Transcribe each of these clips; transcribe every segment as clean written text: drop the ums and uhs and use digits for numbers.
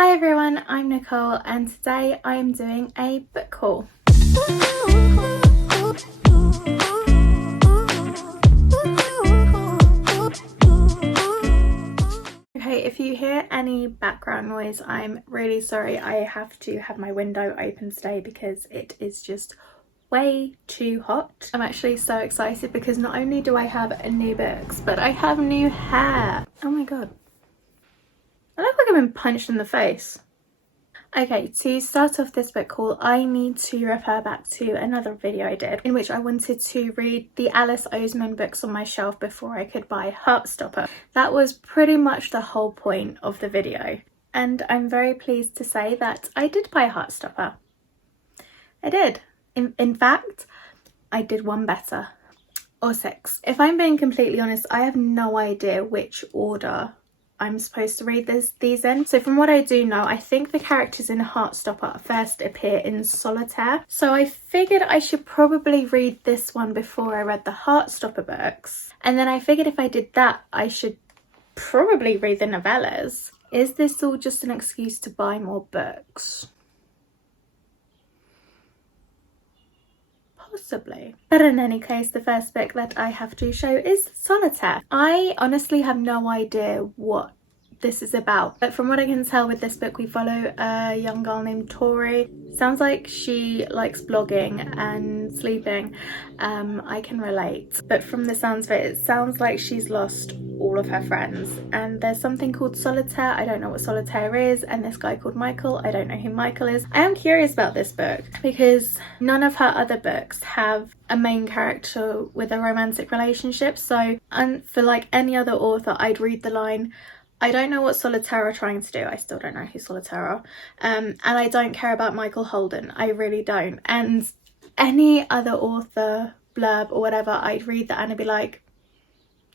Hi everyone, I'm Nicole and today I am doing a book haul. Okay, if you hear any background noise, I'm really sorry. I have to have my window open today because it is just way too hot. I'm actually so excited because not only do I have new books, but I have new hair. Oh my god. I look like I've been punched in the face. Okay, to start off this book haul, I need to refer back to another video I did in which I wanted to read the Alice Oseman books on my shelf before I could buy Heartstopper. That was pretty much the whole point of the video. And I'm very pleased to say that I did buy Heartstopper. I did. In fact, I did one better. Or six. If I'm being completely honest, I have no idea which order I'm supposed to read these in. So from what I do know, I think the characters in Heartstopper first appear in Solitaire. So I figured I should probably read this one before I read the Heartstopper books. And then I figured if I did that, I should probably read the novellas. Is this all just an excuse to buy more books? Possibly. But in any case, the first book that I have to show is Solitaire. I honestly have no idea what this is about, but from what I can tell with this book, we follow a young girl named Tori. Sounds like she likes blogging and sleeping. I can relate, but from the sounds of it, it sounds like she's lost all of her friends, and there's something called Solitaire. I don't know what Solitaire is, and this guy called Michael. I don't know who Michael is. I am curious about this book because none of her other books have a main character with a romantic relationship. So, and for like any other author, I'd read the line, I don't know what Solitaire are trying to do. I still don't know who Solitaire are. And I don't care about Michael Holden. I really don't. And any other author blurb or whatever, I'd read that and I'd be like,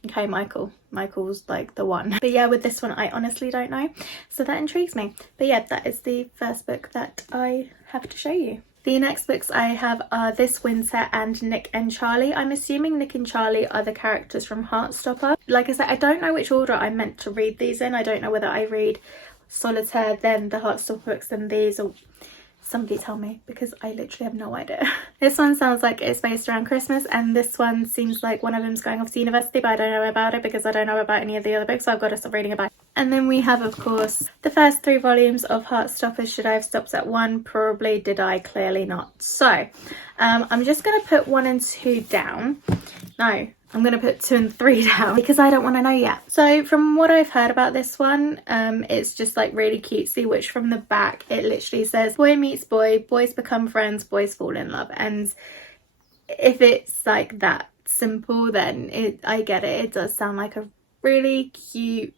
okay, Michael's like the one. But yeah, with this one, I honestly don't know. So that intrigues me. But yeah, that is the first book that I have to show you. The next books I have are This Winter and Nick and Charlie. I'm assuming Nick and Charlie are the characters from Heartstopper. Like I said, I don't know which order I'm meant to read these in. I don't know whether I read Solitaire, then the Heartstopper books, then these, or somebody tell me because I literally have no idea. This one sounds like it's based around Christmas, and this one seems like one of them's going off to university, but I don't know about it because I don't know about any of the other books, so I've got to stop reading about it. And then we have, of course, the first 3 volumes of Heartstopper. Should I have stopped at 1? Probably. Did I? Clearly not. So I'm just going to put 1 and 2 down. No, I'm going to put 2 and 3 down because I don't want to know yet. So from what I've heard about this one, it's just like really cutesy, which from the back it literally says boy meets boy, boys become friends, boys fall in love. And if it's like that simple, then I get it. It does sound like a really cute,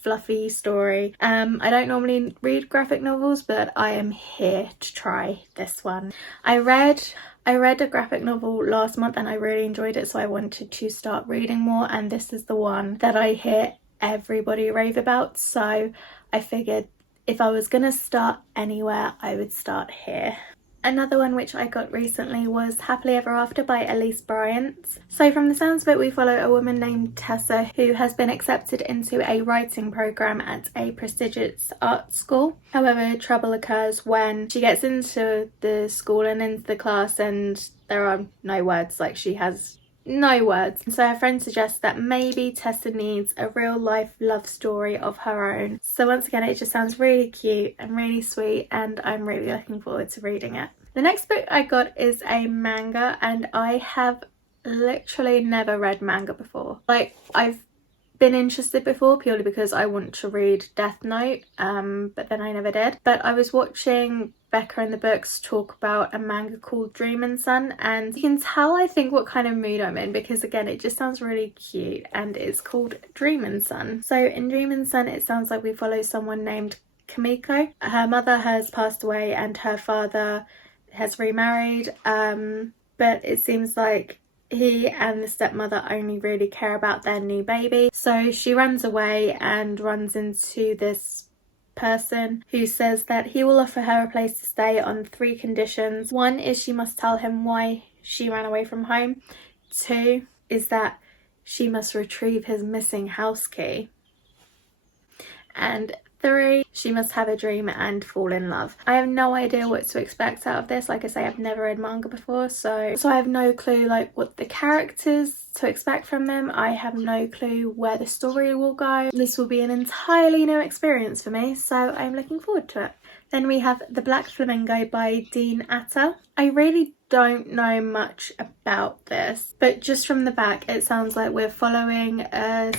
fluffy story. I don't normally read graphic novels, but I am here to try this one. I read a graphic novel last month and I really enjoyed it, so I wanted to start reading more, and this is the one that I hear everybody rave about, so I figured if I was gonna start anywhere, I would start here. Another one which I got recently was Happily Ever After by Elise Bryant. So from the sounds of it, we follow a woman named Tessa who has been accepted into a writing program at a prestigious art school. However, trouble occurs when she gets into the school and into the class and there are no words, like she has no words. So her friend suggests that maybe Tessa needs a real life love story of her own. So once again, it just sounds really cute and really sweet, and I'm really looking forward to reading it. The next book I got is a manga, and I have literally never read manga before. Like, I've been interested before purely because I want to read Death Note, but then I never did. But I was watching Becca in the Books talk about a manga called Dream and Sun, and you can tell I think what kind of mood I'm in because again it just sounds really cute, and it's called Dream and Sun. So in Dream and Sun, it sounds like we follow someone named Kamiko. Her mother has passed away and her father has remarried, but it seems like he and the stepmother only really care about their new baby. So she runs away and runs into this person who says that he will offer her a place to stay on 3 conditions. 1 is she must tell him why she ran away from home. 2 is that she must retrieve his missing house key. And 3, she must have a dream and fall in love. I have no idea what to expect out of this. Like I say, I've never read manga before, so I have no clue like what the characters to expect from them. I have no clue where the story will go. This will be an entirely new experience for me, so I'm looking forward to it. Then we have The Black Flamingo by Dean Atta. I really don't know much about this, but just from the back it sounds like we're following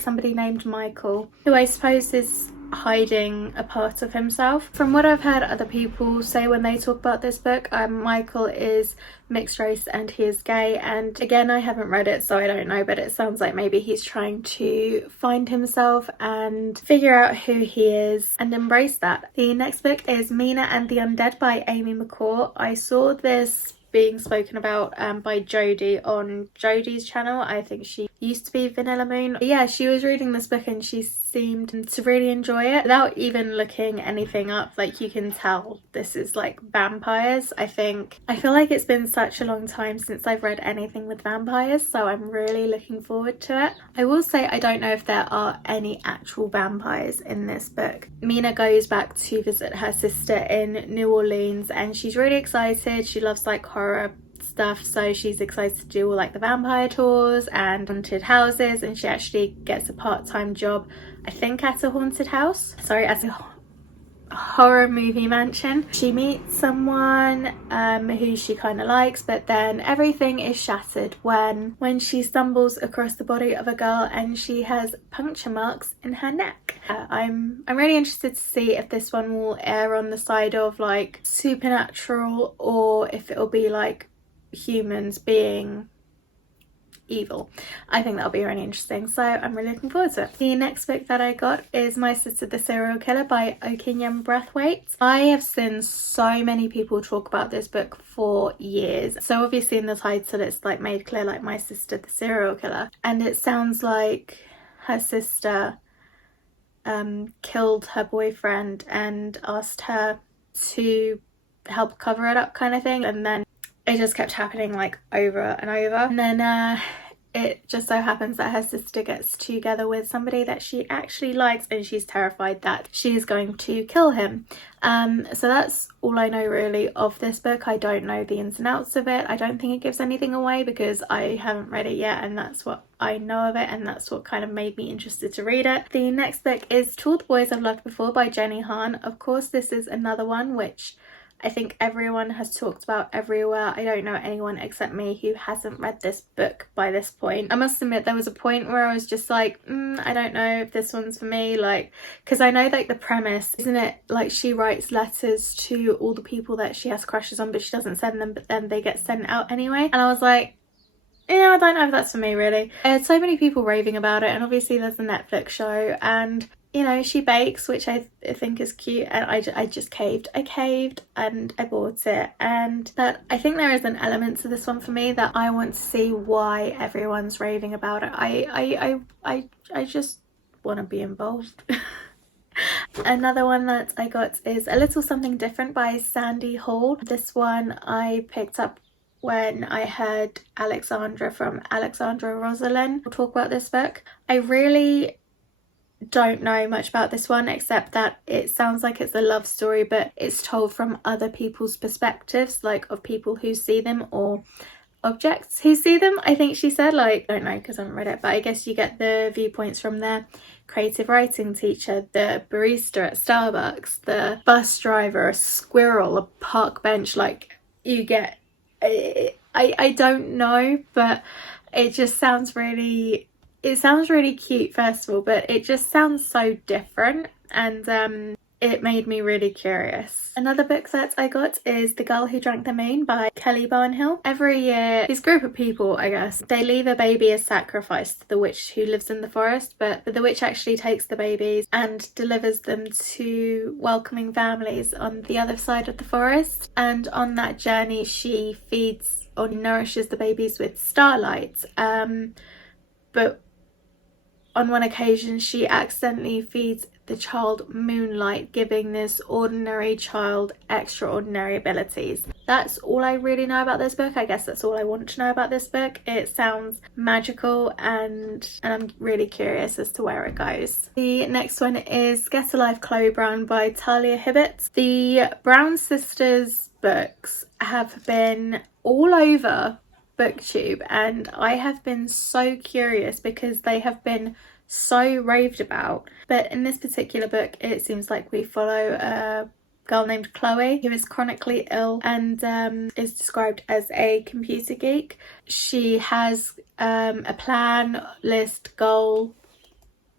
somebody named Michael, who I suppose is hiding a part of himself. From what I've heard other people say when they talk about this book, Michael is mixed race and he is gay, and again I haven't read it so I don't know, but it sounds like maybe he's trying to find himself and figure out who he is and embrace that. The next book is Mina and the Undead by Amy McCall. I saw this being spoken about by Jodie on Jodie's channel. I think she used to be Vanilla Moon. But yeah, she was reading this book and she seemed to really enjoy it without even looking anything up. Like, you can tell this is like vampires. I feel like it's been such a long time since I've read anything with vampires, so I'm really looking forward to it. I will say I don't know if there are any actual vampires in this book. Mina goes back to visit her sister in New Orleans and she's really excited. She loves like horror stuff, so she's excited to do all like the vampire tours and haunted houses, and she actually gets a part-time job, I think at a haunted house, sorry, at a horror movie mansion. She meets someone who she kind of likes, but then everything is shattered when she stumbles across the body of a girl and she has puncture marks in her neck. I'm really interested to see if this one will err on the side of like supernatural or if it'll be like humans being evil. I think that'll be really interesting, so I'm really looking forward to it. The next book that I got is My Sister the Serial Killer by Okinyem Brathwaite. I have seen so many people talk about this book for years, so obviously in the title it's like made clear like My Sister the Serial Killer, and it sounds like her sister killed her boyfriend and asked her to help cover it up kind of thing, and then it just kept happening like over and over, and then it just so happens that her sister gets together with somebody that she actually likes and she's terrified that she's going to kill him. So that's all I know really of this book. I don't know the ins and outs of it. I don't think it gives anything away because I haven't read it yet, and that's what I know of it, and that's what kind of made me interested to read it. The next book is To All the Boys I've Loved Before by Jenny Han. Of course, this is another one which I think everyone has talked about everywhere. I don't know anyone except me who hasn't read this book by this point. I must admit there was a point where I was just like, I don't know if this one's for me, like, because I know like the premise, isn't it, like she writes letters to all the people that she has crushes on but she doesn't send them, but then they get sent out anyway, and I was like, yeah, I don't know if that's for me really. I had so many people raving about it, and obviously there's a Netflix show, and you know, she bakes, which I think is cute, and I just caved. I caved and I bought it, and that I think there is an element to this one for me that I want to see why everyone's raving about it. I just want to be involved. Another one that I got is A Little Something Different by Sandy Hall. This one I picked up when I heard Alexandra from Alexandra Rosalind talk about this book. I really don't know much about this one except that it sounds like it's a love story, but it's told from other people's perspectives, like of people who see them or objects who see them, I think she said. Like, I don't know because I haven't read it, but I guess you get the viewpoints from their creative writing teacher, the barista at Starbucks, the bus driver, a squirrel, a park bench. Like, you get I don't know, but it just sounds really, it sounds really cute first of all, but it just sounds so different, and it made me really curious. Another book that I got is The Girl Who Drank the Moon by Kelly Barnhill. Every year, this group of people, I guess, they leave a baby as sacrifice to the witch who lives in the forest, but the witch actually takes the babies and delivers them to welcoming families on the other side of the forest. And on that journey, she feeds or nourishes the babies with starlight. But on one occasion, she accidentally feeds the child Moonlight, giving this ordinary child extraordinary abilities. That's all I really know about this book. I guess that's all I want to know about this book. It sounds magical and I'm really curious as to where it goes. The next one is Get Alive Chloe Brown by Talia Hibbert. The Brown sisters books have been all over BookTube and I have been so curious because they have been so raved about. But in this particular book, it seems like we follow a girl named Chloe who is chronically ill and is described as a computer geek. She has a plan, list, goal,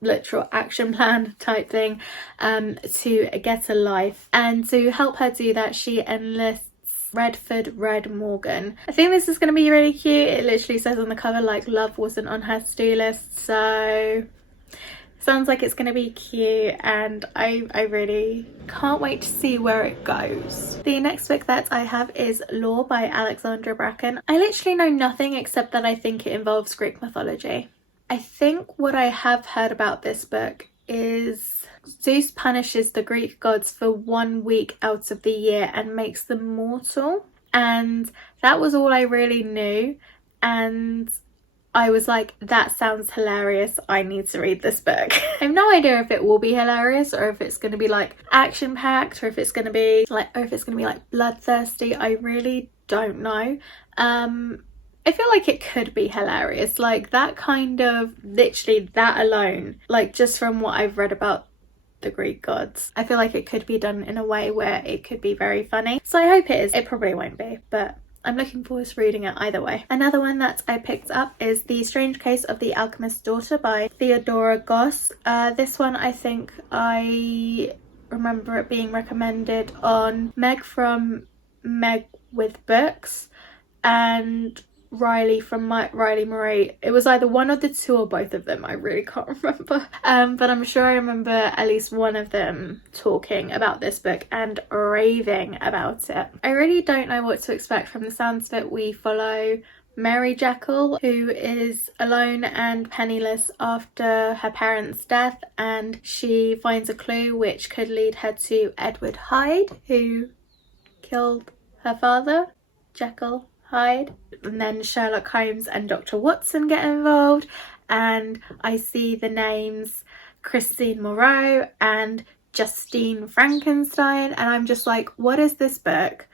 literal action plan type thing to get a life, and to help her do that she enlists Redford Red Morgan. I think this is going to be really cute. It literally says on the cover like love wasn't on her to-do list, so sounds like it's going to be cute and I really can't wait to see where it goes. The next book that I have is Law by Alexandra Bracken. I literally know nothing except that I think it involves Greek mythology. I think what I have heard about this book is Zeus punishes the Greek gods for 1 week out of the year and makes them mortal, and that was all I really knew, and I was like, that sounds hilarious, I need to read this book. I have no idea if it will be hilarious or if it's going to be like action packed or if it's going to be like bloodthirsty. I really don't know. I feel like it could be hilarious, like that kind of, literally that alone, like just from what I've read about the Greek gods, I feel like it could be done in a way where it could be very funny. So I hope it is. It probably won't be, but I'm looking forward to reading it either way. Another one that I picked up is The Strange Case of the Alchemist's Daughter by Theodora Goss. This one, I think I remember it being recommended on Meg from Meg with Books and Riley from Riley Marie. It was either one of the two or both of them, I really can't remember, but I'm sure I remember at least one of them talking about this book and raving about it. I really don't know what to expect. From the sounds of it, we follow Mary Jekyll, who is alone and penniless after her parents' death, and she finds a clue which could lead her to Edward Hyde, who killed her father, Jekyll Hyde. And then Sherlock Holmes and Dr. Watson get involved, and I see the names Christine Moreau and Justine Frankenstein, and I'm just like, what is this book?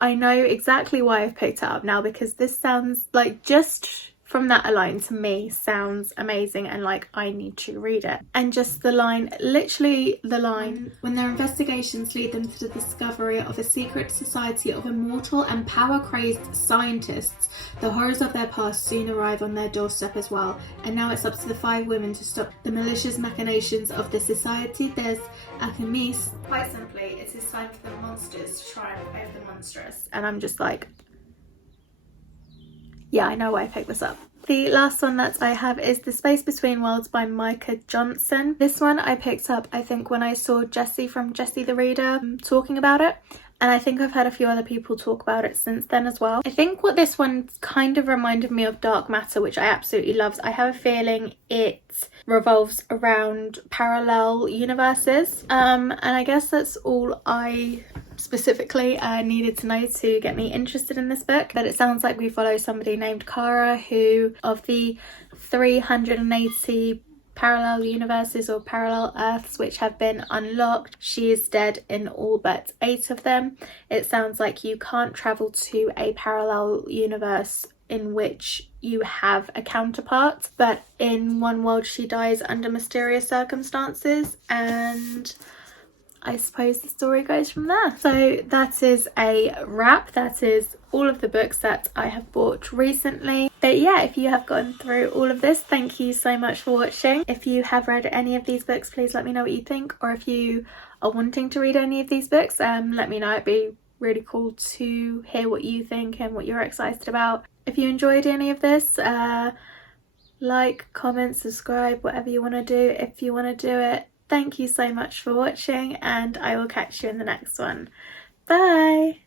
I know exactly why I've picked it up now, because this sounds like, just from that alone, to me sounds amazing and like I need to read it. And just the line, literally the line, when their investigations lead them to the discovery of a secret society of immortal and power-crazed scientists, the horrors of their past soon arrive on their doorstep as well, and now it's up to the 5 women to stop the malicious machinations of the Société des Alchimistes. Quite simply, it is time for the monsters to triumph over the monstrous. And I'm just like, yeah, I know why I picked this up. The last one that I have is The Space Between Worlds by Micah Johnson. This one I picked up, I think, when I saw Jessie from Jessie the Reader talking about it. And I think I've heard a few other people talk about it since then as well. I think what this one kind of reminded me of Dark Matter, which I absolutely loved. I have a feeling it revolves around parallel universes. And I guess that's all I specifically needed to know to get me interested in this book. But it sounds like we follow somebody named Kara, who, of the 380 parallel universes or parallel earths which have been unlocked, she is dead in all but 8 of them. It sounds like you can't travel to a parallel universe in which you have a counterpart, but in one world she dies under mysterious circumstances, and I suppose the story goes from there. So that is a wrap. That is all of the books that I have bought recently. But yeah, if you have gotten through all of this, thank you so much for watching. If you have read any of these books, please let me know what you think, or if you are wanting to read any of these books, let me know. It'd be really cool to hear what you think and what you're excited about. If you enjoyed any of this, like, comment, subscribe, whatever you want to do. If you want to do it, thank you so much for watching, and I will catch you in the next one. Bye!